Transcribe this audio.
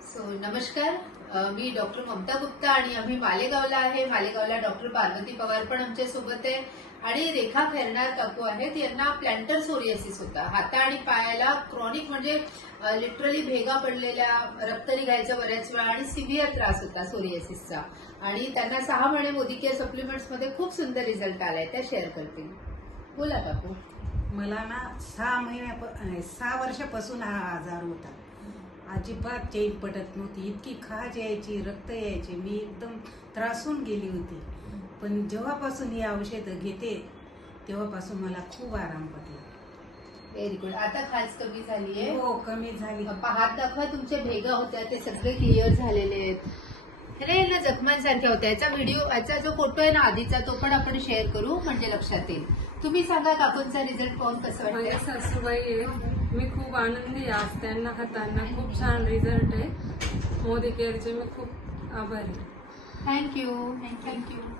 नमस्कार. मी डॉक्टर ममता गुप्ता आणि आम्ही मालेगावला आहे. मालेगावला डॉक्टर पार्वती पवार पण आमच्या सोबत आहे आणि रेखा खैरनार काकू आहेत. यांना प्लॅन्टर सोरियासिस होता. हाता आणि पायाला क्रॉनिक म्हणजे लिटरली भेगा पडलेल्या, रक्त निघायचा बऱ्याच वेळा आणि सिव्हिअर त्रास होता सोरियासिसचा. आणि त्यांना 6 महिने मोदी केअर सप्लिमेंट्स मध्ये खूप सुंदर रिझल्ट आलाय. त्या शेअर करतील. बोला काकू. मला ना 6 वर्षापासून हा आजार होता. अजिबात चैन पडत नव्हती. इतकी खाज यायची, रक्त यायचे, मी एकदम त्रासून गेली होती. पण जेव्हापासून ही औषधं घेते तेव्हापासून मला खूप आराम पडला. Very good. आता खाज कमी झाली आहे. हो, कमी झाली. हात दाखवा. तुमच्या भेगा होत्या ते सगळे क्लिअर झालेले आहेत. हे ना जखमांसारख्या होत्या. याचा जो फोटो आहे ना आधीचा, तो पण आपण शेअर करू म्हणजे लक्षात येईल. तुम्ही सांगा काकूंचा रिझल्ट पाहून कसं माझ्या वाटतं? सासूबाई आहे. मी खूप आनंदी आहे. आज त्यांना हातांना खूप छान रिझल्ट आहे. मोदी केअरचे मी खूप आभारी आहे. थँक्यू.